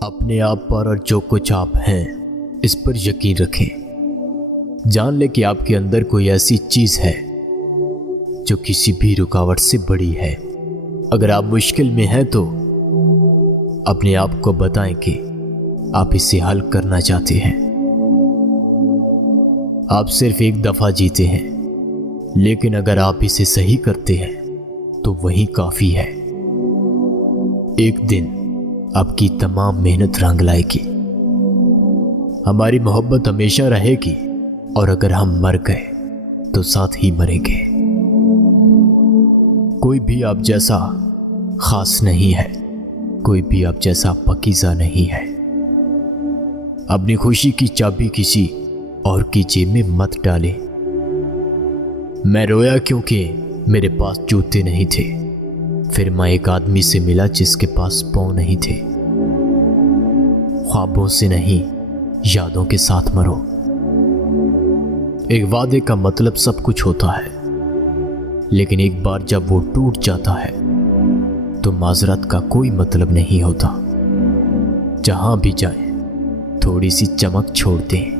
अपने आप पर और जो कुछ आप हैं इस पर यकीन रखें। जान ले कि आपके अंदर कोई ऐसी चीज है जो किसी भी रुकावट से बड़ी है। अगर आप मुश्किल में हैं तो अपने आप को बताएं कि आप इसे हल करना चाहते हैं। आप सिर्फ एक दफा जीते हैं, लेकिन अगर आप इसे सही करते हैं तो वही काफी है। एक दिन आपकी तमाम मेहनत रंग लाएगी। हमारी मोहब्बत हमेशा रहेगी और अगर हम मर गए तो साथ ही मरेंगे। कोई भी आप जैसा खास नहीं है, कोई भी आप जैसा पाकीज़ा नहीं है। अपनी खुशी की चाबी किसी और की जेब में मत डालें। मैं रोया क्योंकि मेरे पास जूते नहीं थे। फिर मैं एक आदमी से मिला जिसके पास पाँव नहीं थे। ख्वाबों से नहीं, यादों के साथ मरो। एक वादे का मतलब सब कुछ होता है, लेकिन एक बार जब वो टूट जाता है तो माजरत का कोई मतलब नहीं होता। जहां भी जाएं, थोड़ी सी चमक छोड़ दें।